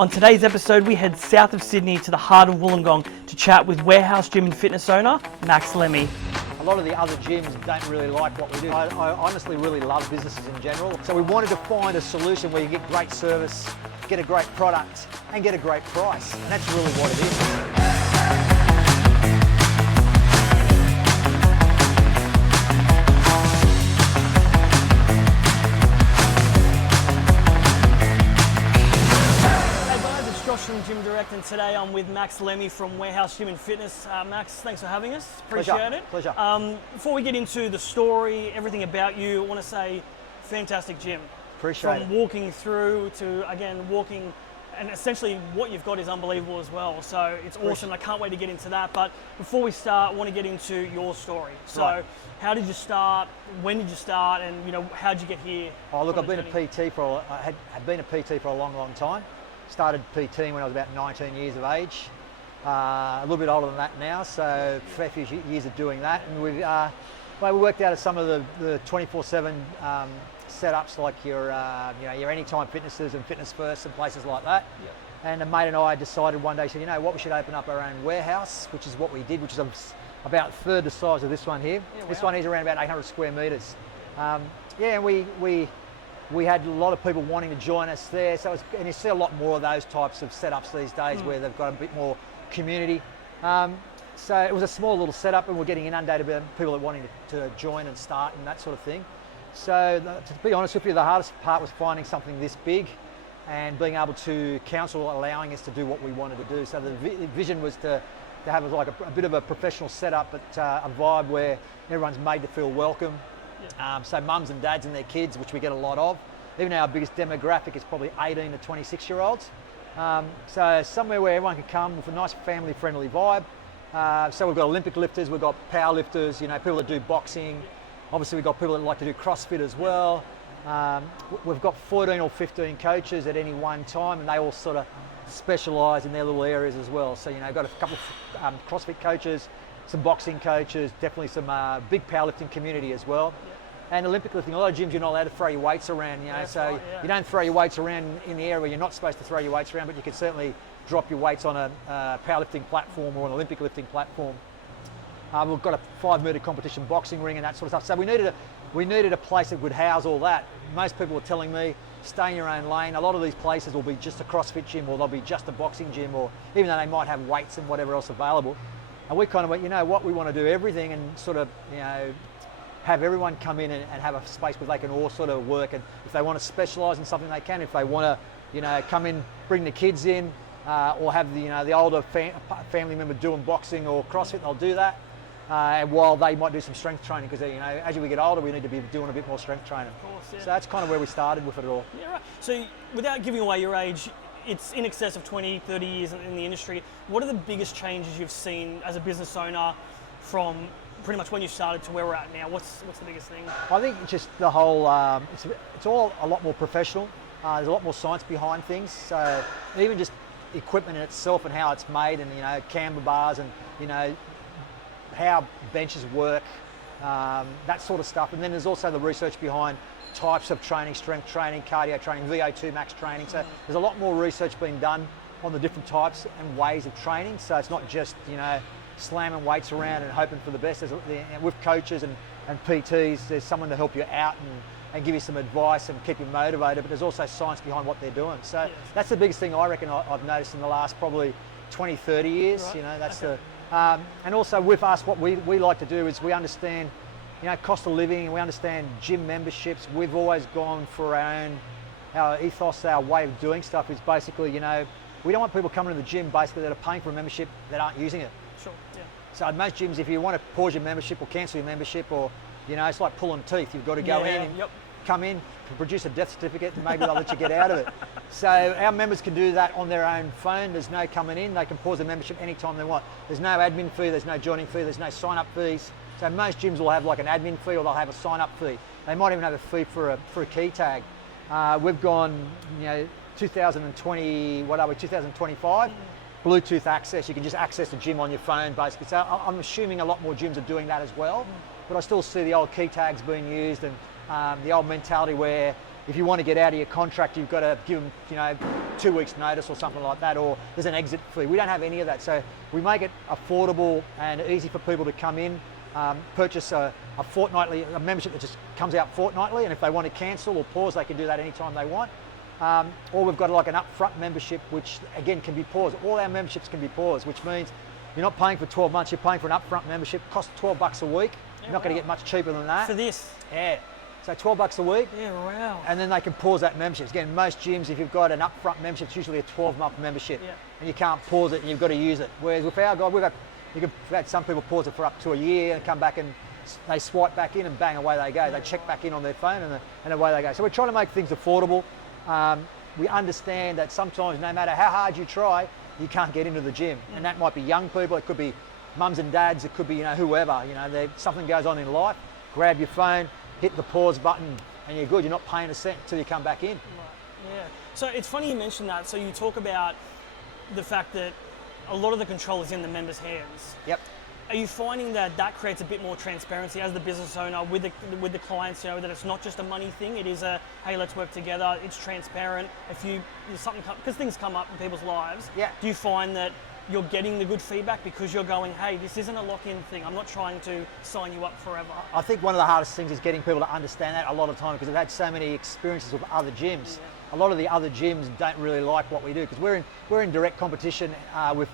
On today's episode, we head south of Sydney to the heart of Wollongong to chat with warehouse gym and fitness owner, Max Lemme. A lot of the other gyms don't really like what we do. I honestly really love businesses in general. So we wanted to find a solution where you get great service, get a great product, and get a great price. And that's really what it is. From Gym Direct, and today I'm with Max Lemme from Warehouse Gym and Fitness. Max, thanks for having us. Appreciate it. Pleasure. Before we get into the story, everything about you, I want to say fantastic gym. Appreciate it. From walking through to, again, walking, and essentially what you've got is unbelievable as well. So it's awesome. I can't wait to get into that. But before we start, I want to get into your story. So how did you start? When did you start? And how did you get here? Oh, look, I had been a PT for a long, long time. Started PTing when I was about 19 years of age, a little bit older than that now, so a fair few years of doing that. And we worked out of some of the 24/7 setups, like your Anytime Fitnesses and Fitness First and places like that. Yep. And a mate and I decided one day, said, what, we should open up our own warehouse, which is what we did, which is about a third the size of this one here. Yeah, wow. This one is around about 800 square metres. And we had a lot of people wanting to join us there, and you see a lot more of those types of setups these days where they've got a bit more community. So it was a small little setup, and we're getting inundated with people that wanting to join and start and that sort of thing. So to be honest with you, the hardest part was finding something this big and being able to council allowing us to do what we wanted to do. So the vision was to have like a bit of a professional setup, but a vibe where everyone's made to feel welcome. So mums and dads and their kids, which we get a lot of. Even our biggest demographic is probably 18 to 26-year-olds. So somewhere where everyone can come with a nice family-friendly vibe. So we've got Olympic lifters, we've got power lifters, people that do boxing. Obviously we've got people that like to do CrossFit as well. We've got 14 or 15 coaches at any one time, and they all sort of specialise in their little areas as well. So got a couple of CrossFit coaches, some boxing coaches, definitely some big powerlifting community as well. And Olympic lifting, a lot of gyms you're not allowed to throw your weights around, You don't throw your weights around in the area where you're not supposed to throw your weights around, but you can certainly drop your weights on a powerlifting platform or an Olympic lifting platform. We've got a 5-metre competition boxing ring and that sort of stuff. So we needed a place that would house all that. Most people were telling me, stay in your own lane. A lot of these places will be just a CrossFit gym, or they'll be just a boxing gym, or even though they might have weights and whatever else available. And we kind of went, we want to do everything and sort of, have everyone come in and have a space where they can all sort of work. And if they want to specialise in something, they can. If they want to, come in, bring the kids in, or have the older family member doing boxing or CrossFit, they'll do that. And while they might do some strength training, because as we get older, we need to be doing a bit more strength training. Of course, yeah. So that's kind of where we started with it all. Yeah, right. So without giving away your age, it's in excess of 20, 30 years in the industry. What are the biggest changes you've seen as a business owner from pretty much when you started to where we're at now? What's the biggest thing? I think just the whole, it's all a lot more professional. There's a lot more science behind things. So even just equipment in itself and how it's made, and camber bars, and how benches work, that sort of stuff. And then there's also the research behind types of training, strength training, cardio training, VO2 max training. So there's a lot more research being done on the different types and ways of training. So it's not just, slamming weights around and hoping for the best. With coaches and PTs, there's someone to help you out and give you some advice and keep you motivated, but there's also science behind what they're doing. So that's the biggest thing I reckon I've noticed in the last probably 20, 30 years. Right. And also with us, what we like to do is we understand, cost of living, and we understand gym memberships. We've always gone for our ethos, our way of doing stuff is basically, we don't want people coming to the gym basically that are paying for a membership that aren't using it. Sure, yeah. So at most gyms, if you want to pause your membership or cancel your membership, or, it's like pulling teeth. You've got to go in and come in, produce a death certificate, and maybe they'll let you get out of it. So our members can do that on their own phone. There's no coming in. They can pause their membership anytime they want. There's no admin fee, there's no joining fee, there's no sign-up fees. So most gyms will have like an admin fee, or they'll have a sign-up fee. They might even have a fee for a key tag. We've gone, 2020, 2025. Bluetooth access, you can just access the gym on your phone basically. So I'm assuming a lot more gyms are doing that as well, but I still see the old key tags being used, and the old mentality where if you want to get out of your contract, you've got to give them, 2 weeks notice or something like that, or there's an exit fee. We don't have any of that. So we make it affordable and easy for people to come in, purchase a membership that just comes out fortnightly, and if they want to cancel or pause, they can do that anytime they want. Or we've got like an upfront membership, which again can be paused. All our memberships can be paused, which means you're not paying for 12 months, you're paying for an upfront membership. It costs $12 a week. You're not going to get much cheaper than that. For this? Yeah. So $12 a week. Yeah, wow. And then they can pause that membership. Again, most gyms, if you've got an upfront membership, it's usually a 12-month membership. Yeah. And you can't pause it and you've got to use it. Whereas with our guy, we've had some people pause it for up to a year and come back and they swipe back in and bang, away they go. They check back in on their phone and away they go. So we're trying to make things affordable. We understand that sometimes no matter how hard you try, you can't get into the gym. And that might be young people, it could be mums and dads, it could be whoever. Something goes on in life, grab your phone, hit the pause button and you're good. You're not paying a cent until you come back in. Right. Yeah. So it's funny you mentioned that. So you talk about the fact that a lot of the control is in the members' hands. Yep. Are you finding that that creates a bit more transparency as the business owner with the clients? That it's not just a money thing. It is a hey, let's work together. It's transparent. If because things come up in people's lives. Yeah. Do you find that you're getting the good feedback because you're going, hey, this isn't a lock-in thing. I'm not trying to sign you up forever. I think one of the hardest things is getting people to understand that a lot of time because they've had so many experiences with other gyms. Yeah. A lot of the other gyms don't really like what we do because we're in direct competition with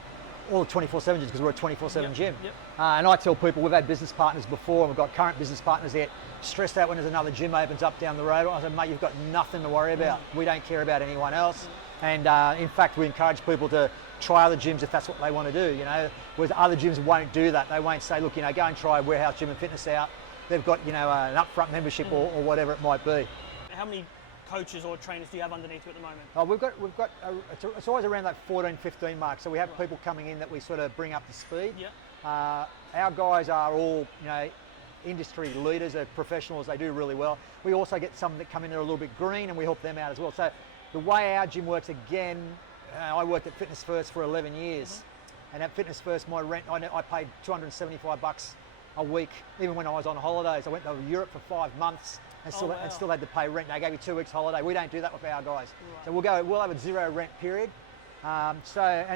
all the 24/7 gyms because we're a 24/7 gym. Yep. And I tell people we've had business partners before and we've got current business partners that get stressed out when there's another gym opens up down the road. I said, mate, you've got nothing to worry about. We don't care about anyone else. And in fact, we encourage people to try other gyms if that's what they want to do. Whereas other gyms won't do that. They won't say, look, go and try Warehouse Gym and Fitness out. They've got, an upfront membership or whatever it might be. How many coaches or trainers do you have underneath you at the moment? Oh, we've got it's always around that 14, 15 mark. So we have people coming in that we sort of bring up to speed. Yeah. Our guys are all, industry leaders, they're professionals, they do really well. We also get some that come in there a little bit green and we help them out as well. So the way our gym works, again, I worked at Fitness First for 11 years. And at Fitness First, my rent, I paid $275 a week, even when I was on holidays. I went to Europe for 5 months and still had to pay rent. They gave you 2 weeks holiday. We don't do that with our guys. Right. So we'll have a zero rent period. And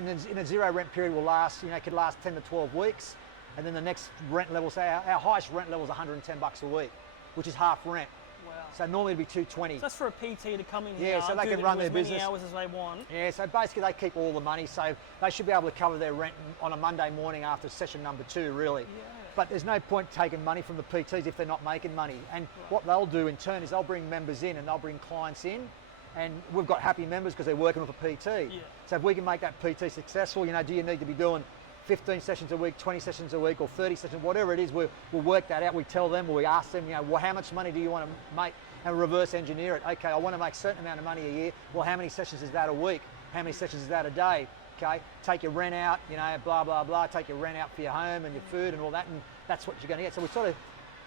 then in a zero rent period will last, could last 10 to 12 weeks. And then the next rent level, say our highest rent level is $110 a week, which is half rent. Wow. So normally it'd be $220. So that's for a PT to come in here, so they can run their business as many hours as they want. Yeah, so basically they keep all the money, so they should be able to cover their rent on a Monday morning after session number 2, really. Yeah. But there's no point taking money from the PTs if they're not making money. And what they'll do in turn is they'll bring members in and they'll bring clients in, and we've got happy members because they're working with a PT. Yeah. So if we can make that PT successful, do you need to be doing 15 sessions a week, 20 sessions a week, or 30 sessions, whatever it is, we'll work that out. We tell them, or we ask them, how much money do you want to make, and reverse engineer it. Okay, I want to make a certain amount of money a year. Well, how many sessions is that a week? How many sessions is that a day? Okay, take your rent out, blah, blah, blah. Take your rent out for your home and your food and all that, and that's what you're going to get. So we sort of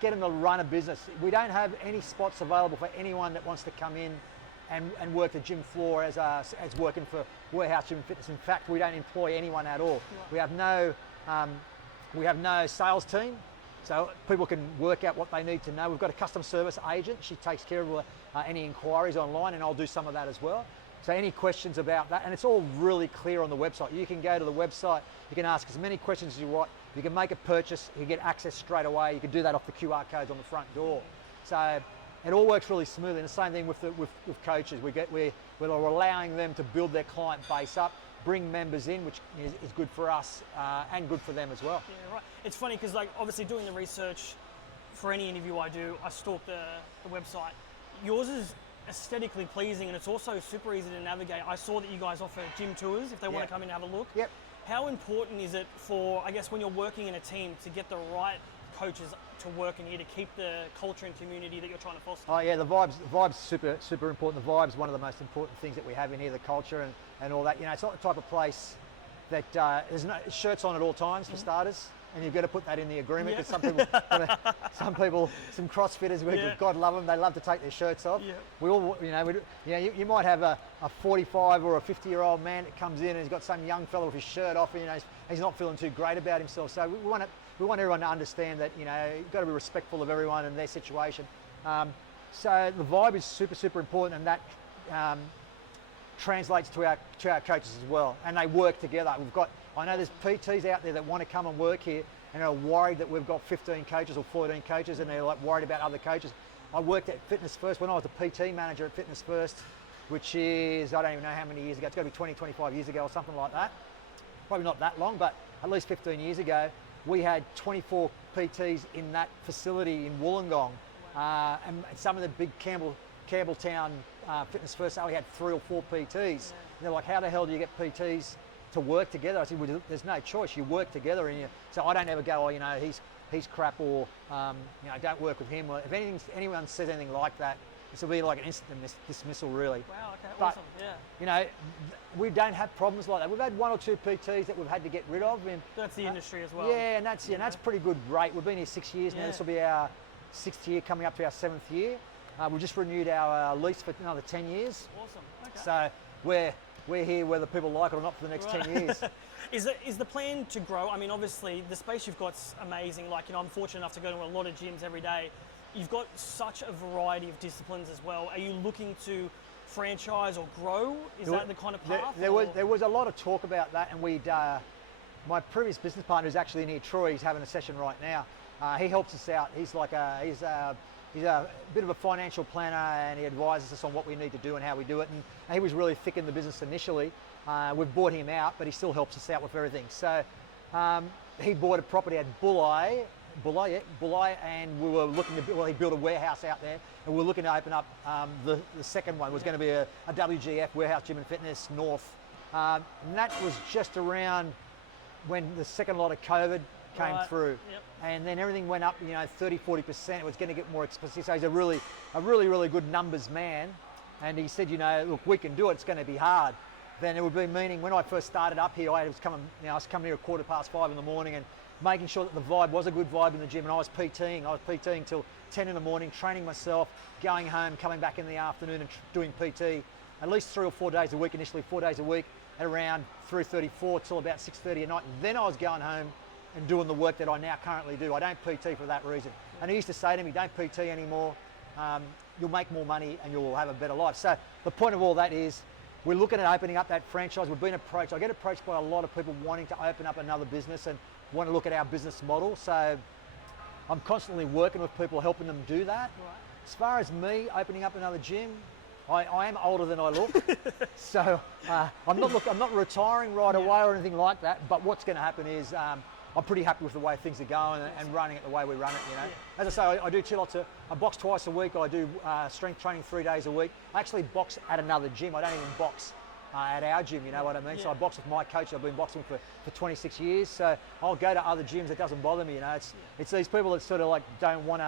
get them to run a business. We don't have any spots available for anyone that wants to come in and work the gym floor as working for Warehouse Gym and Fitness. In fact, we don't employ anyone at all. Right. We have no sales team, so people can work out what they need to know. We've got a customer service agent. She takes care of any inquiries online, and I'll do some of that as well. So any questions about that, and it's all really clear on the website. You can go to the website, you can ask as many questions as you want, you can make a purchase, you get access straight away, you can do that off the QR codes on the front door. So it all works really smoothly, and the same thing with coaches. We're allowing them to build their client base up, bring members in, which is good for us and good for them as well. Yeah, right. It's funny because obviously doing the research for any interview I do, I stalk the website. Yours is aesthetically pleasing and it's also super easy to navigate. I saw that you guys offer gym tours if they want to come in and have a look. Yep. How important is it for, I guess, when you're working in a team to get the right coaches to work in here to keep the culture and community that you're trying to foster? Oh yeah, the vibe's super important. The vibe's one of the most important things that we have in here, the culture and all that. It's not the type of place that there's no shirts on at all times for starters. And you've got to put that in the agreement because some CrossFitters, God love them, they love to take their shirts off. Yeah. We all, you might have a 45 or a 50-year-old man that comes in and he's got some young fellow with his shirt off, and he's not feeling too great about himself. So we want everyone to understand that you've got to be respectful of everyone and their situation. So the vibe is super important, and that translates to our coaches as well, and they work together. I know there's PTs out there that want to come and work here and are worried that we've got 15 coaches or 14 coaches, and they're like worried about other coaches. I worked at Fitness First when I was the PT manager at Fitness First, which is, I don't even know how many years ago. It's got to be 20, 25 years ago or something like that. Probably not that long, but at least 15 years ago. We had 24 PTs in that facility in Wollongong, and some of the big Campbelltown Fitness First, we had 3 or 4 PTs. And they're like, how the hell do you get PTs to work together? I said, well, there's no choice. You work together, and so I don't ever go, oh, he's crap, or don't work with him. Or if anyone says anything like that, this will be like an instant dismissal, really. Wow, okay, but, awesome, yeah. We don't have problems like that. We've had 1 or 2 PTs that we've had to get rid of. That's the industry as well. Yeah, and that's pretty good rate. We've been here 6 years now. This will be our 6th year, coming up to our 7th year. We've just renewed our lease for another 10 years. Awesome, okay. So we're here whether people like it or not for the next 10 years. Is the plan to grow? I mean, obviously, the space you've got's amazing. Like, I'm fortunate enough to go to a lot of gyms every day. You've got such a variety of disciplines as well. Are you looking to franchise or grow? Is that the kind of path? There was a lot of talk about that, and my previous business partner is actually in here, Troy. He's having a session right now. He helps us out. He's a bit of a financial planner, and he advises us on what we need to do and how we do it. And he was really thick in the business initially. We've bought him out, but he still helps us out with everything. So he bought a property at Bulli, and we were looking to he built a warehouse out there, and we were looking to open up the second one. It was going to be a WGF warehouse gym and fitness north. And that was just around when the second lot of COVID came through. Yep. And then everything went up, 30, 40%. It was going to get more expensive. So he's a really good numbers man. And he said, look, we can do it. It's going to be hard. Then it would be meaning when I first started up here, I was coming here at 5:15 in the morning and making sure that the vibe was a good vibe in the gym. And I was PTing till 10 in the morning, training myself, going home, coming back in the afternoon and doing PT at least 3 or 4 days a week, initially 4 days a week, at around 3:34 till about 6:30 at night. And then I was going home and doing the work that I now currently do. I don't PT for that reason. And he used to say to me, don't PT anymore. You'll make more money and you'll have a better life. So the point of all that is we're looking at opening up that franchise. We've been approached. I get approached by a lot of people wanting to open up another business and want to look at our business model. So I'm constantly working with people, helping them do that. Right. As far as me opening up another gym, I am older than I look. So I'm not retiring right away or anything like that. But what's going to happen is I'm pretty happy with the way things are going and running it the way we run it, Yeah. As I say, I do 2 lots I box twice a week. I do strength training 3 days a week. I actually box at another gym. I don't even box at our gym, you know what I mean? Yeah. So I box with my coach. I've been boxing for 26 years. So I'll go to other gyms. It doesn't bother me, It's these people that sort of like don't want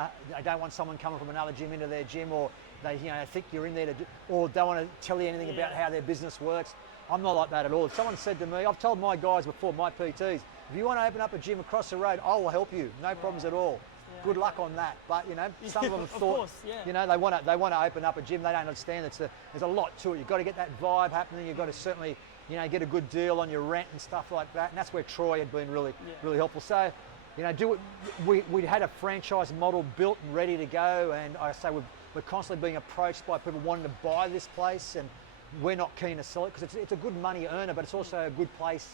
someone coming from another gym into their gym, or they think you're in there or don't want to tell you anything about how their business works. I'm not like that at all. If someone said to me, I've told my guys before, my PTs, if you want to open up a gym across the road, I will help you. No problems at all. Yeah, Good luck on that. But some of them thought, they want to open up a gym. They don't understand there's a lot to it. You've got to get that vibe happening. You've got to certainly get a good deal on your rent and stuff like that. And that's where Troy had been really helpful. So we had a franchise model built and ready to go. And I say we're constantly being approached by people wanting to buy this place, and we're not keen to sell it because it's a good money earner, but it's also a good place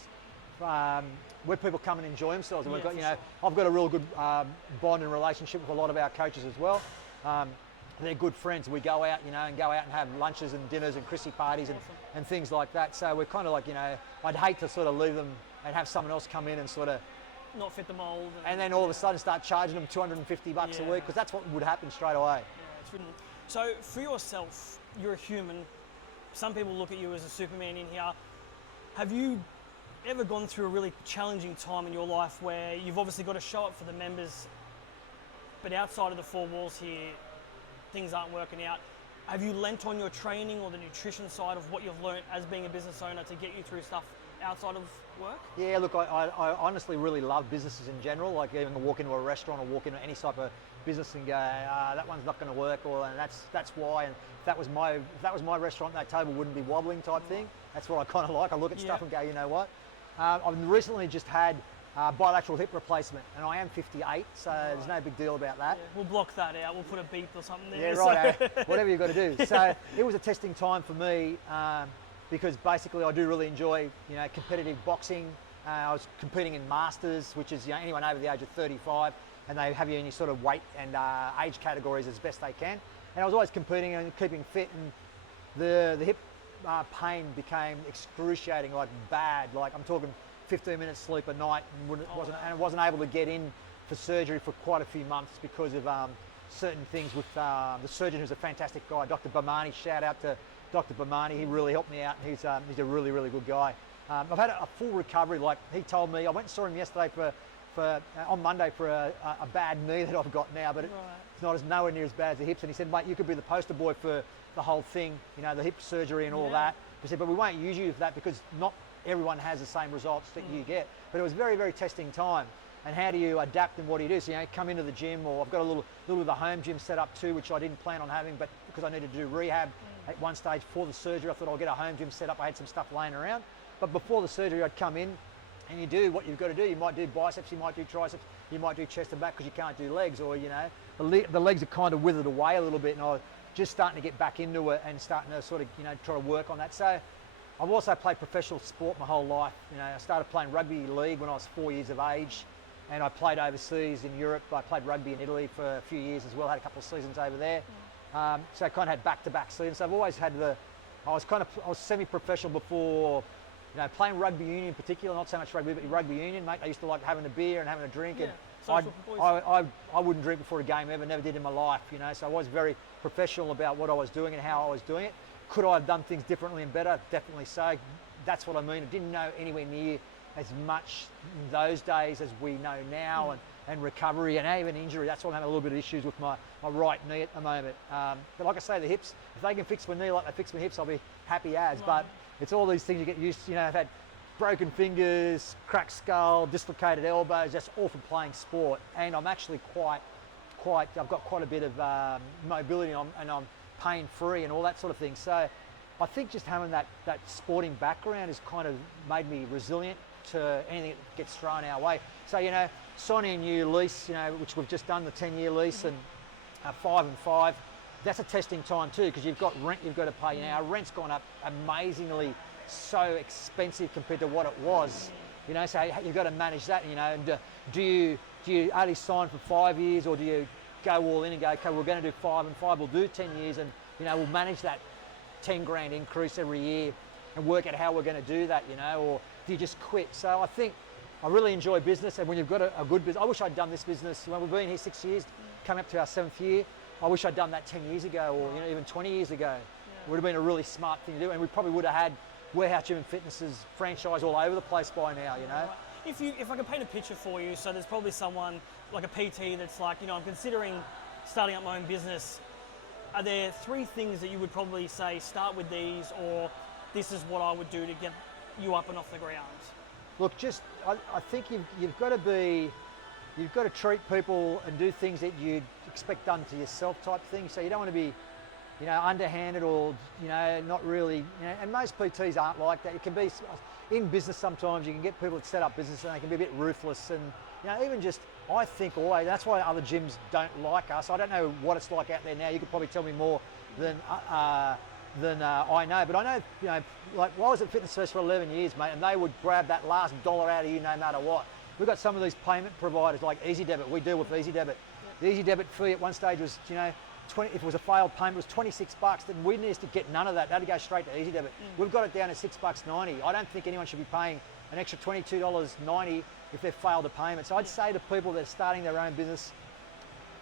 where people come and enjoy themselves. And we've got, I've got a real good bond and relationship with a lot of our coaches as well. They're good friends. We go out, and have lunches and dinners and Chrissy parties and things like that. So we're kind of like, I'd hate to sort of leave them and have someone else come in and sort of not fit the mold. And then all of a sudden start charging them $250 a week, because that's what would happen straight away. Yeah, it's written. So for yourself, you're a human. Some people look at you as a Superman in here. Have you ever gone through a really challenging time in your life where you've obviously got to show up for the members, but outside of the 4 walls here, things aren't working out? Have you lent on your training or the nutrition side of what you've learnt as being a business owner to get you through stuff outside of work? Yeah, look, I honestly really love businesses in general. Like even walk into a restaurant or walk into any type of business and go, that one's not going to work, and that's why. And if that was my restaurant, that table wouldn't be wobbling type thing. That's what I kind of like. I look at stuff and go, you know what? I've recently just had bilateral hip replacement, and I am 58, so there's no big deal about that. Yeah, we'll block that out. We'll put a beep or something there. Yeah, right. Whatever you've got to do. So it was a testing time for me. because basically I do really enjoy, competitive boxing. I was competing in Masters, which is anyone over the age of 35, and they have you in your sort of weight and age categories as best they can. And I was always competing and keeping fit, and the hip pain became excruciating, like bad. Like I'm talking 15 minutes sleep a night, and wasn't able to get in for surgery for quite a few months because of certain things with the surgeon, who's a fantastic guy, Dr. Bamani. Shout out to Dr. Bamani. He really helped me out, and he's a really, really good guy. I've had a full recovery. Like he told me, I went and saw him yesterday on Monday for a bad knee that I've got now, but it's nowhere near as bad as the hips. And he said, mate, you could be the poster boy for the whole thing, the hip surgery and all that. He said, but we won't use you for that because not everyone has the same results that you get. But it was very, very testing time. And how do you adapt, and what do you do? So, come into the gym, or I've got a little of the home gym set up too, which I didn't plan on having, but because I needed to do rehab at one stage for the surgery, I thought I'll get a home gym set up. I had some stuff laying around. But before the surgery, I'd come in, and you do what you've got to do. You might do biceps, you might do triceps, you might do chest and back because you can't do legs, or, the legs are kind of withered away a little bit, and I was just starting to get back into it and starting to sort of, try to work on that. So I've also played professional sport my whole life. I started playing rugby league when I was 4 years of age. And I played overseas in Europe. I played rugby in Italy for a few years as well, had a couple of seasons over there. So I kind of had back-to-back seasons. So I've always had I was semi-professional before, playing rugby union in particular, not so much rugby, but rugby union, mate. I used to like having a beer and having a drink. Yeah, and I wouldn't drink before a game ever, never did in my life, So I was very professional about what I was doing and how I was doing it. Could I have done things differently and better? Definitely so. That's what I mean. I didn't know anywhere near as much in those days as we know now, and recovery and even injury. That's why I'm having a little bit of issues with my right knee at the moment. But like I say, the hips, if they can fix my knee like they fix my hips, I'll be happy as. Right. But it's all these things you get used to. I've had broken fingers, cracked skull, dislocated elbows, just all from playing sport. And I'm actually I've got quite a bit of mobility, and I'm pain free and all that sort of thing. So I think just having that sporting background has kind of made me resilient to anything that gets thrown our way. So, signing a new lease, which we've just done, the 10-year lease, and 5 and 5, that's a testing time too, because you've got rent you've got to pay. Our rent's gone up amazingly, so expensive compared to what it was. So you've got to manage that. And do you only sign for 5 years, or do you go all in and go, okay, we're going to do 5 and 5, we'll do 10 years, and we'll manage that 10 grand increase every year and work out how we're going to do that, or do you just quit? So I think I really enjoy business, and when you've got a good business, I wish I'd done this business when we've been here 6 years, coming up to our 7th year. I wish I'd done that 10 years ago, or even 20 years ago. It would have been a really smart thing to do, and we probably would have had Warehouse Gym and Fitnesses franchise all over the place by now, Right. If I could paint a picture for you, so there's probably someone like a PT that's like, I'm considering starting up my own business. Are there 3 things that you would probably say, start with these, or this is what I would do to get you up and off the ground? Look, I think you've got to treat people and do things that you'd expect done to yourself type thing. So you don't want to be, underhanded, or, not really, and most PTs aren't like that. It can be, in business sometimes you can get people that set up business and they can be a bit ruthless, and, even just, I think always, that's why other gyms don't like us. I don't know what it's like out there now. You could probably tell me more than I know, but I know, like, I was at Fitness First for 11 years, mate, and they would grab that last dollar out of you no matter what. We've got some of these payment providers like Easy Debit. We deal with Easy Debit. The Easy Debit fee at one stage was, 20, if it was a failed payment, it was $26. Then we used to get none of that. They had to go straight to Easy Debit. We've got it down to $6.90. I don't think anyone should be paying an extra $22.90 if they've failed a payment. So I'd say to people that are starting their own business,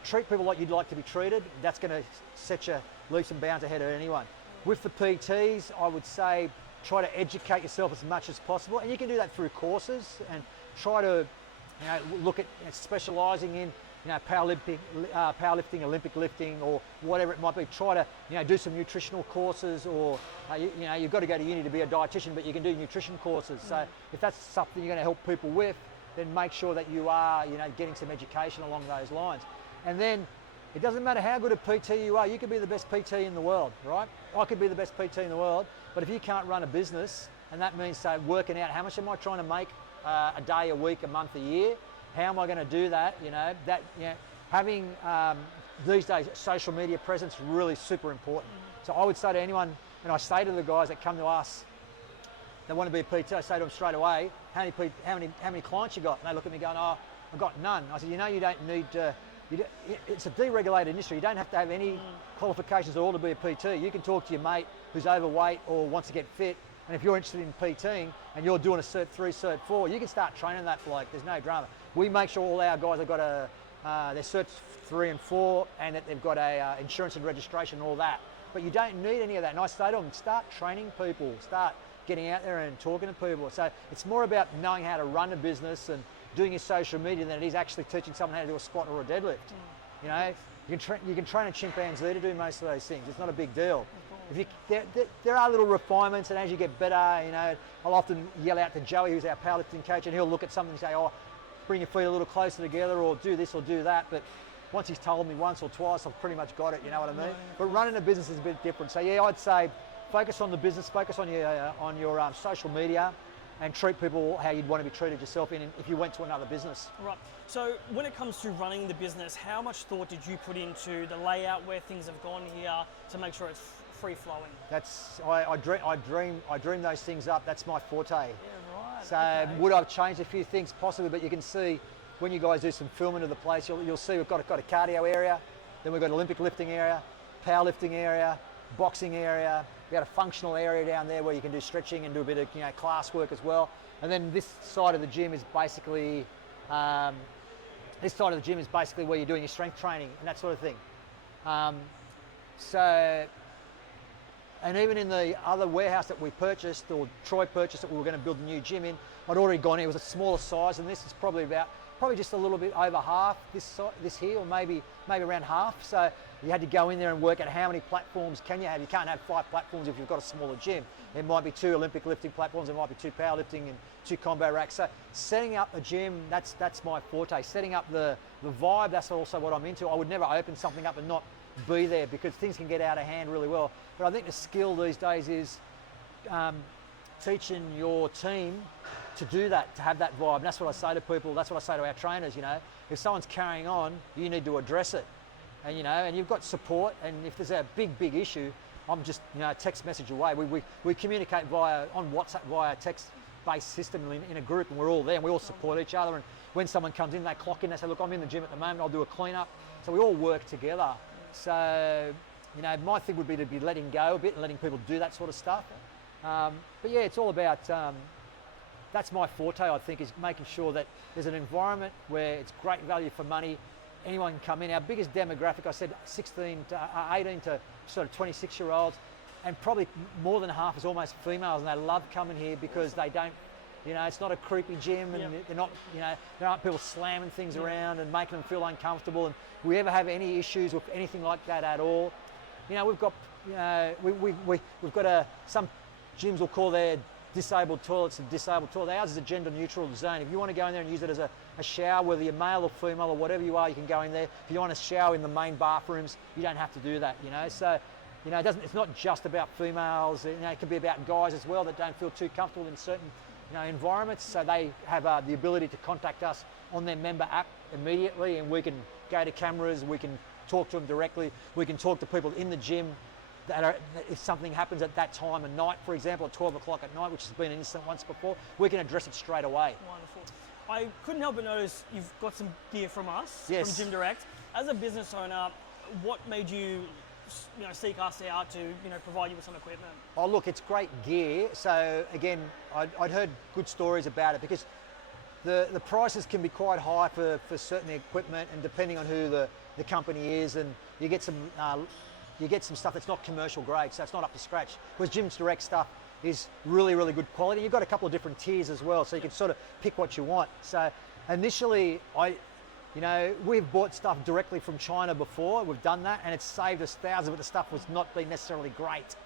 treat people like you'd like to be treated. That's going to set you leaps and bounds ahead of anyone. With the PTs, I would say try to educate yourself as much as possible, and you can do that through courses, and try to look at specialising in powerlifting, Olympic lifting, or whatever it might be. Try to do some nutritional courses, or you've got to go to uni to be a dietitian, but you can do nutrition courses. So if that's something you're going to help people with, then make sure that you are getting some education along those lines. And then it doesn't matter how good a PT you are, you could be the best PT in the world, right? I could be the best PT in the world, but if you can't run a business, and that means, say, working out how much am I trying to make a day, a week, a month, a year, how am I going to do that? Having these days social media presence really super important. So I would say to anyone, and I say to the guys that come to us, they want to be a PT, I say to them straight away, how many clients you got? And they look at me going, oh, I've got none. I said, you know, you don't need it's a deregulated industry. You don't have to have any qualifications at all to be a PT. You can talk to your mate who's overweight or wants to get fit, and if you're interested in PTing and you're doing a Cert 3, Cert 4, you can start training that bloke. There's no drama. We make sure all our guys have got their Cert 3 and 4 and that they've got a insurance and registration and all that. But you don't need any of that. And I say to them, start training people, start getting out there and talking to people. So it's more about knowing how to run a business and doing your social media than it is actually teaching someone how to do a squat or a deadlift. You know, you can train a chimpanzee to do most of those things. It's not a big deal. There are little refinements, and as you get better, you know, I'll often yell out to Joey, who's our powerlifting coach, and he'll look at something and say, oh, bring your feet a little closer together, or do this or do that. But once he's told me once or twice, I've pretty much got it, you know what I mean? But running a business is a bit different. So yeah, I'd say focus on the business, focus on your social media, and treat people how you'd want to be treated yourself if you went to another business. Right. So when it comes to running the business, how much thought did you put into the layout, where things have gone here, to make sure it's free flowing? I dream those things up. That's my forte. Yeah, right. So okay. would I've changed a few things? Possibly, but you can see when you guys do some filming of the place, you'll see we've got a cardio area, then we've got an Olympic lifting area, powerlifting area, boxing area. We've got a functional area down there where you can do stretching and do a bit of class work as well. And then this side of the gym is basically where you're doing your strength training and that sort of thing. And even in the other warehouse that we purchased, or Troy purchased, that we were going to build a new gym in, I'd already gone in. It was a smaller size, and this is probably just a little bit over half this here, or maybe around half. So you had to go in there and work out how many platforms can you have. You can't have 5 platforms if you've got a smaller gym. It might be 2 Olympic lifting platforms, it might be 2 powerlifting and 2 combo racks. So setting up a gym, that's my forte. Setting up the vibe, that's also what I'm into. I would never open something up and not be there, because things can get out of hand really well. But I think the skill these days is teaching your team to do that, to have that vibe. And that's what I say to people, that's what I say to our trainers, you know. If someone's carrying on, you need to address it. And you know, and you've got support, and if there's a big issue, I'm just, you know, a text message away. We communicate on WhatsApp via text-based system in a group, and we're all there, and we all support each other. And when someone comes in, they clock in, they say, look, I'm in the gym at the moment, I'll do a clean-up. So we all work together. So, you know, my thing would be to be letting go a bit and letting people do that sort of stuff. But yeah, it's all about, that's my forte, I think, is making sure that there's an environment where it's great value for money. Anyone can come in. Our biggest demographic, I said 18 to sort of 26-year-olds, and probably more than half is almost females, and they love coming here because they don't, you know, it's not a creepy gym, and they're not, you know, there aren't people slamming things around and making them feel uncomfortable. And if we ever have any issues with anything like that at all, you know, we've got, we've got some gyms will call their disabled toilets a disabled toilet. Ours is a gender neutral zone. If you want to go in there and use it as a shower, whether you're male or female or whatever you are, you can go in there. If you want to shower in the main bathrooms, you don't have to do that, you know. So, you know, it's not just about females, you know, it can be about guys as well that don't feel too comfortable in certain, you know, environments. So they have the ability to contact us on their member app immediately, and we can go to cameras, we can talk to them directly, we can talk to people in the gym. If something happens at that time of night, for example, at 12 o'clock at night, which has been an incident once before, we can address it straight away. Wonderful. I couldn't help but notice you've got some gear from us, yes, from Gym Direct. As a business owner, what made you, seek us out to, provide you with some equipment? Oh, look, it's great gear. So again, I'd heard good stories about it, because the prices can be quite high for certain equipment, and depending on who the company is, and you get some stuff that's not commercial grade, so it's not up to scratch. Whereas Gym Direct stuff is really, really good quality. You've got a couple of different tiers as well, so you can sort of pick what you want. So initially, we've bought stuff directly from China before. We've done that, and it's saved us thousands, but the stuff was not being necessarily great.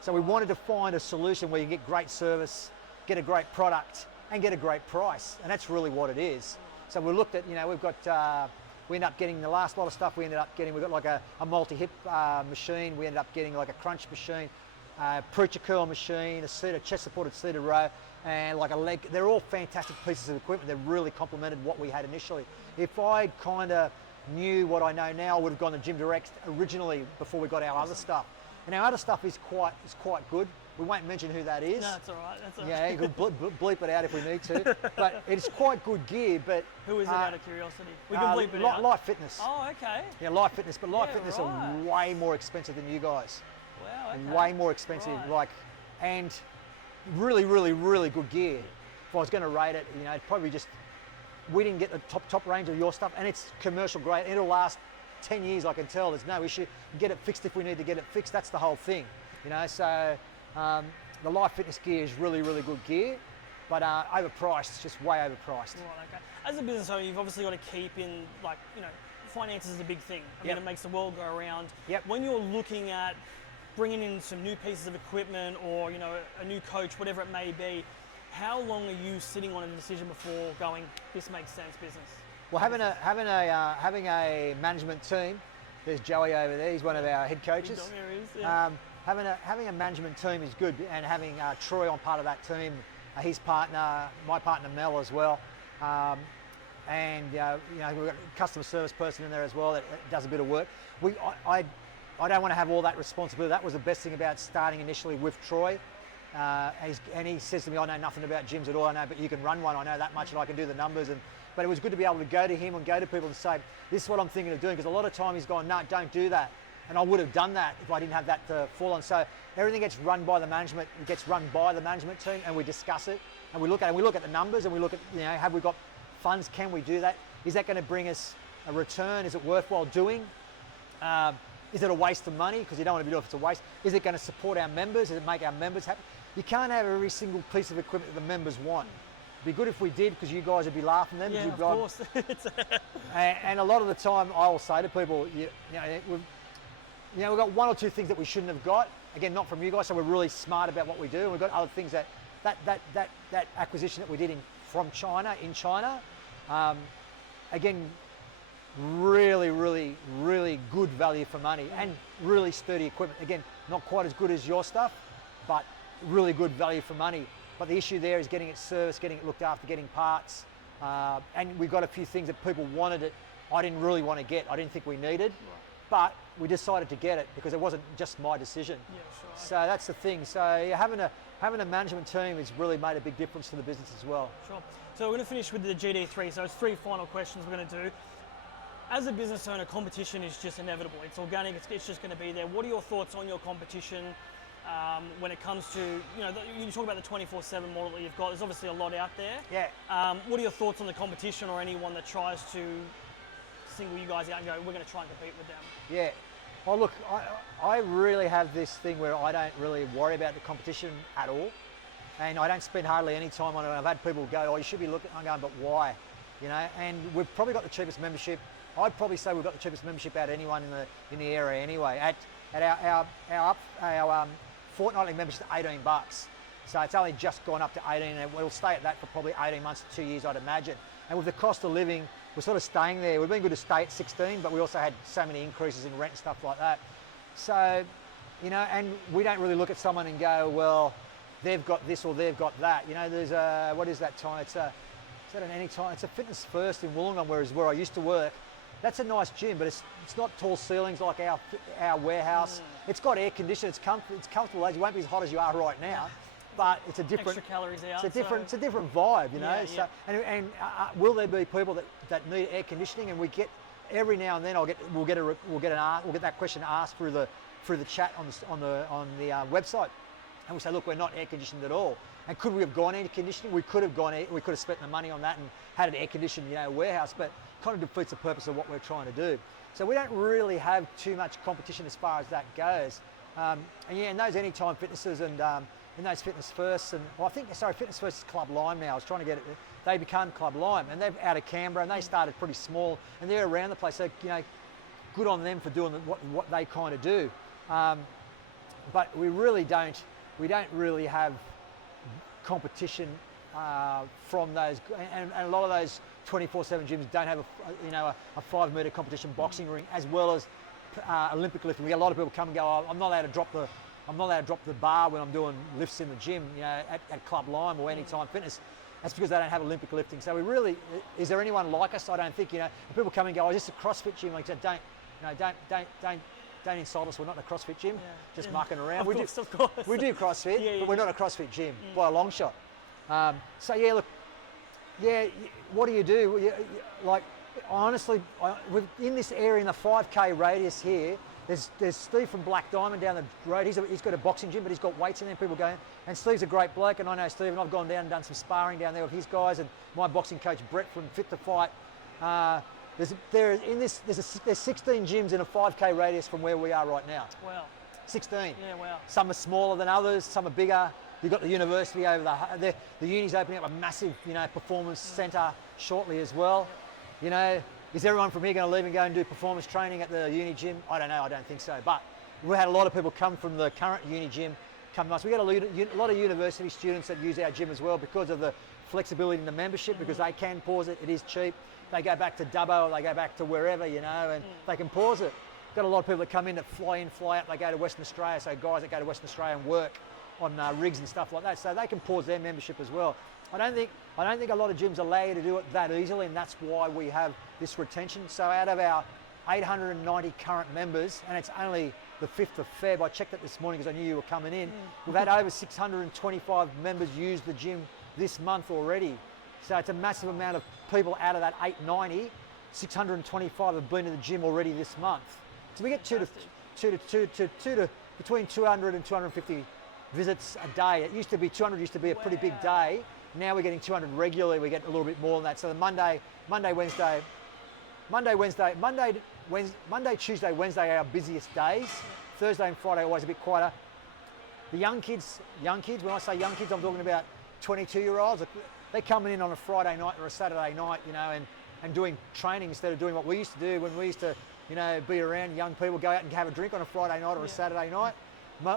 So we wanted to find a solution where you get great service, get a great product, and get a great price, and that's really what it is. So we looked at, we've got. We ended up getting the last lot of stuff we've got like a multi-hip machine, we ended up getting like a crunch machine, preacher curl machine, a seated, chest-supported seated row, and like a leg. They're all fantastic pieces of equipment. They've really complemented what we had initially. If I kind of knew what I know now, I would have gone to Gym Direct originally before we got our other stuff. And our other stuff is quite good. We won't mention who that is. No, that's all right. That's all right. Yeah, you could bleep it out if we need to. But it's quite good gear. But Who is it out of curiosity? We can bleep it out. Life Fitness. Oh, okay. Yeah, Life Fitness. But Life Yeah, Fitness right. are way more expensive than you guys. Wow, okay. Way more expensive. Right. And really, really, really good gear. If I was going to rate it, probably just, we didn't get the top range of your stuff, and it's commercial grade. It'll last 10 years, I can tell. There's no issue. Get it fixed if we need to get it fixed. That's the whole thing, So the Life Fitness gear is really, really good gear, but overpriced, just way overpriced. Right, okay. As a business owner, you've obviously got to keep in, finances is a big thing. I mean, it makes the world go around. Yep. When you're looking at bringing in some new pieces of equipment or, a new coach, whatever it may be, how long are you sitting on a decision before going, this makes sense business? Well, having a management team, there's Joey over there, he's one of our head coaches. There he is, yeah. Having a management team is good, and having Troy on part of that team, his partner, my partner Mel as well, and we've got a customer service person in there as well that does a bit of work. I don't want to have all that responsibility. That was the best thing about starting initially with Troy. And he says to me, I know nothing about gyms at all. I know, but you can run one. I know that much, and I can do the numbers. But it was good to be able to go to him and go to people and say, this is what I'm thinking of doing. Because a lot of time he's gone, no, don't do that. And I would have done that if I didn't have that to fall on. So everything gets run by the management. It gets run by the management team, and we discuss it, and we look at it. We look at the numbers, and we look at, have we got funds? Can we do that? Is that going to bring us a return? Is it worthwhile doing? Is it a waste of money? Because you don't want to do it if it's a waste. Is it going to support our members? Does it make our members happy? You can't have every single piece of equipment that the members want. It'd be good if we did, because you guys would be laughing then. Yeah, of course. And a lot of the time, I will say to people, we've got one or two things that we shouldn't have got. Again, not from you guys, so we're really smart about what we do. And we've got other things that acquisition that we did in China. Again, really, really, really good value for money and really sturdy equipment. Again, not quite as good as your stuff, but really good value for money. But the issue there is getting it serviced, getting it looked after, getting parts. And we've got a few things that people wanted it. I didn't really want to get. I didn't think we needed. Right. But we decided to get it because it wasn't just my decision. Yeah, sure. So that's the thing. So having a management team has really made a big difference to the business as well. Sure. So we're going to finish with the GD3. So it's 3 final questions we're going to do. As a business owner, competition is just inevitable. It's organic. It's just going to be there. What are your thoughts on your competition when it comes to, you talk about the 24/7 model that you've got. There's obviously a lot out there. Yeah. What are your thoughts on the competition or anyone that tries to single you guys out and go, we're going to try and compete with them? Yeah. Well, look, I really have this thing where I don't really worry about the competition at all. And I don't spend hardly any time on it. I've had people go, oh, you should be looking. I'm going, but why? And we've probably got the cheapest membership. I'd probably say we've got the cheapest membership out of anyone in the area anyway. At our fortnightly membership is $18. So it's only just gone up to 18, and we'll stay at that for probably 18 months to 2 years, I'd imagine. And with the cost of living, we're sort of staying there. We've been good to stay at 16, but we also had so many increases in rent and stuff like that. So, and we don't really look at someone and go, well, they've got this or they've got that. There's what is that time? It's at an Anytime. It's a Fitness First in Wollongong, where I used to work. That's a nice gym, but it's not tall ceilings like our warehouse. It's got air conditioning. It's comfortable. You won't be as hot as you are right now, but it's a different. Extra calories out. It's a different vibe, Yeah, So and will there be people that need air conditioning? And we get every now and then we'll get that question asked through the chat on the website, and we say, look, we're not air conditioned at all. And could we have gone air conditioning? We could have spent the money on that and had an air conditioned warehouse, but kind of defeats the purpose of what we're trying to do. So we don't really have too much competition as far as that goes. And those Anytime Fitnesses and in those Fitness Firsts, and Fitness First is Club Lime now. I was trying to get it. They become Club Lime, and they're out of Canberra, and they started pretty small, and they're around the place. So good on them for doing what they kind of do. But we really don't. We don't really have competition from those, and a lot of those 24/7 gyms don't have a 5 metre competition boxing ring as well as Olympic lifting. We get a lot of people come and go, oh, I'm not allowed to drop the bar when I'm doing lifts in the gym, at Club Lime or Anytime Fitness. That's because they don't have Olympic lifting. So is there anyone like us? I don't think, people come and go, oh, is this a CrossFit gym? Like I said, don't don't insult us. We're not in a CrossFit gym, just Yeah. mucking around. Of course. We do CrossFit, Yeah, but we're not a CrossFit gym by a long shot. So yeah, look, yeah, what do? Like, honestly, in this area, in the 5K radius here, there's Steve from Black Diamond down the road. He's got a boxing gym, but he's got weights in there, people going. And Steve's a great bloke, and I know Steve, and I've gone down and done some sparring down there with his guys, and my boxing coach Brett from Fit to Fight. There's 16 gyms in a 5K radius from where we are right now. Wow. 16. Yeah, wow. Some are smaller than others, some are bigger. You've got the university over the uni's opening up a massive, performance centre shortly as well. Is everyone from here going to leave and go and do performance training at the uni gym? I don't know, I don't think so. But we had a lot of people come from the current uni gym come to us. We got a lot of university students that use our gym as well because of the flexibility in the membership, because they can pause it, it is cheap. They go back to Dubbo or they go back to wherever, and they can pause it. Got a lot of people that come in, fly out, they go to Western Australia, so guys that go to Western Australia and work on rigs and stuff like that, so they can pause their membership as well. I don't think a lot of gyms allow you to do it that easily, and that's why we have this retention. So out of our 890 current members, and it's only the 5th of Feb, I checked it this morning because I knew you were coming in, we've had over 625 members use the gym this month already. So it's a massive amount of people out of that 890, 625 have been to the gym already this month. So we get between 200 and 250 visits a day. It used to be 200 used to be a pretty big day. Now we're getting 200 regularly. We get a little bit more than that. So the Monday, Tuesday, Wednesday are our busiest days. Thursday and Friday are always a bit quieter. The young kids, when I say young kids, I'm talking about 22-year-olds. They're coming in on a Friday night or a Saturday night, and doing training instead of doing what we used to do when we used to, be around young people, go out and have a drink on a Friday night or a Saturday night.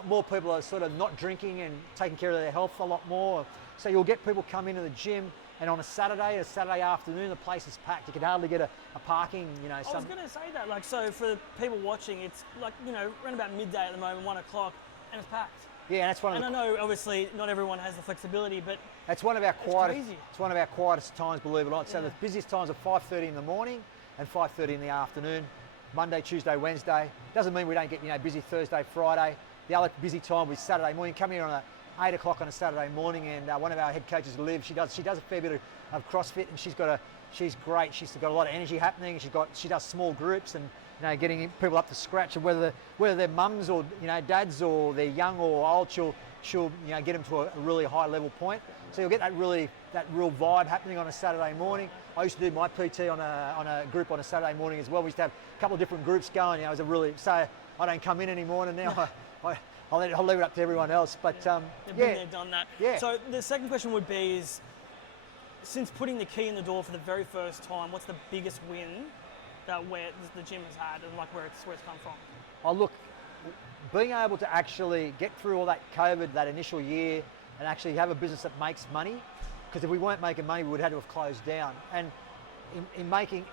More people are sort of not drinking and taking care of their health a lot more. So you'll get people come into the gym, and on a Saturday afternoon, the place is packed. You can hardly get a parking, I was going to say that, so for people watching, it's around about midday at the moment, 1 o'clock, and it's packed. Yeah, and that's one of I know, obviously, not everyone has the flexibility, but it's one of our quietest. Crazy. It's one of our quietest times, believe it or not. So the busiest times are 5:30 in the morning and 5:30 in the afternoon. Monday, Tuesday, Wednesday. Doesn't mean we don't get busy Thursday, Friday. The other busy time was Saturday morning. Come here on 8 o'clock on a Saturday morning, and one of our head coaches, Liv, she does a fair bit of CrossFit, and she's great. She's got a lot of energy happening. She does small groups and getting people up to scratch, and whether they're mums or dads or they're young or old, she'll get them to a really high level point. So you'll get that real vibe happening on a Saturday morning. I used to do my PT on a group on a Saturday morning as well. We used to have a couple of different groups going. It was so I don't come in anymore, and now I'll leave it up to everyone else. But They've been there, done that. Yeah. So the second question would be is, since putting the key in the door for the very first time, what's the biggest win that where the gym has had, and where it's come from? Oh, look, being able to actually get through all that COVID, that initial year, and actually have a business that makes money, because if we weren't making money, we would have had to have closed down. And in making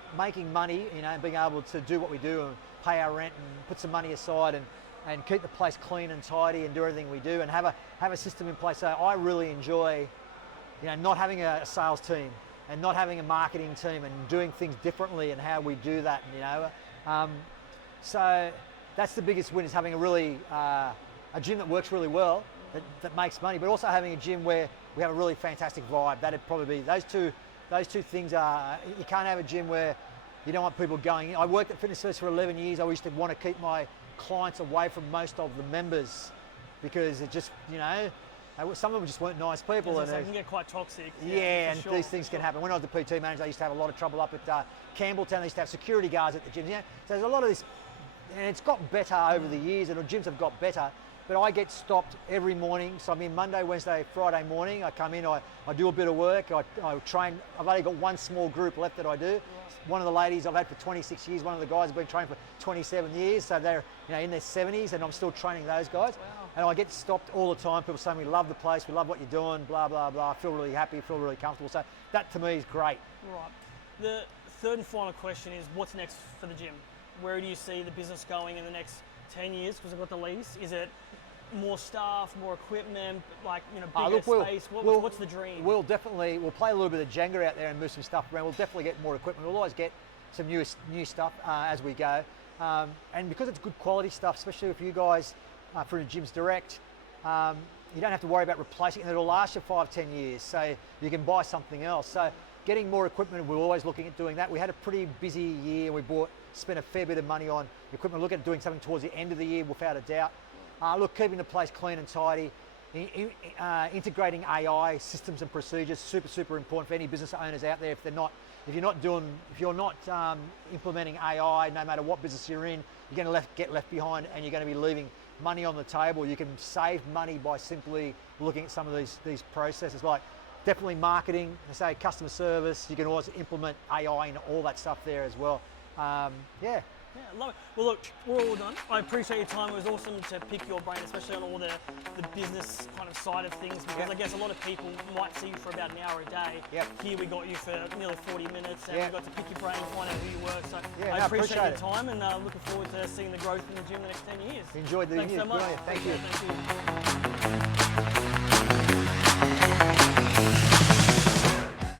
money, and being able to do what we do and pay our rent and put some money aside and keep the place clean and tidy and do everything we do and have a system in place. So I really enjoy, not having a sales team and not having a marketing team and doing things differently and how we do that. So that's the biggest win, is having a gym that works really well, that makes money, but also having a gym where we have a really fantastic vibe. That'd probably be those two things. You can't have a gym where you don't want people going. I worked at Fitness First for 11 years. I used to want to keep my clients away from most of the members because it just, some of them just weren't nice people. And it can get quite toxic. Yeah, and these things can happen. When I was the PT manager, I used to have a lot of trouble up at Campbelltown. They used to have security guards at the gym. So there's a lot of this, and it's got better over the years, and the gyms have got better. But I get stopped every morning. So I'm in Monday, Wednesday, Friday morning. I come in, I do a bit of work. I train. I've only got one small group left that I do. Right. One of the ladies I've had for 26 years. One of the guys have been training for 27 years. So they're in their 70s, and I'm still training those guys. Wow. And I get stopped all the time. People saying, we love the place, we love what you're doing, blah, blah, blah. I feel really happy, I feel really comfortable. So that to me is great. Right. The third and final question is, what's next for the gym? Where do you see the business going in the next 10 years? Because I've got the lease. Is it more staff, more equipment, bigger space? What's the dream? We'll play a little bit of Jenga out there and move some stuff around. We'll definitely get more equipment. We'll always get some new stuff as we go. And because it's good quality stuff, especially if you guys for the gyms direct, you don't have to worry about replacing it. It'll last you 5-10 years, so you can buy something else. So getting more equipment, we're always looking at doing that. We had a pretty busy year. We spent a fair bit of money on equipment. Look at doing something towards the end of the year, without a doubt. Look, keeping the place clean and tidy. Integrating AI systems and procedures, super important for any business owners out there. If you're not implementing AI, no matter what business you're in, you're going to get left behind, and you're going to be leaving money on the table. You can save money by simply looking at some of these processes, like definitely marketing, say customer service. You can always implement AI and all that stuff there as well. Yeah. Yeah, love it. Well, look, we're all done. I appreciate your time. It was awesome to pick your brain, especially on all the business kind of side of things, because I guess a lot of people might see you for about an hour a day. Here we got you for nearly 40 minutes, and we got to pick your brain, find out who you work. So I appreciate your time, and looking forward to seeing the growth in the gym the next 10 years. Enjoyed the Thanks so much. Thank you. Thank you.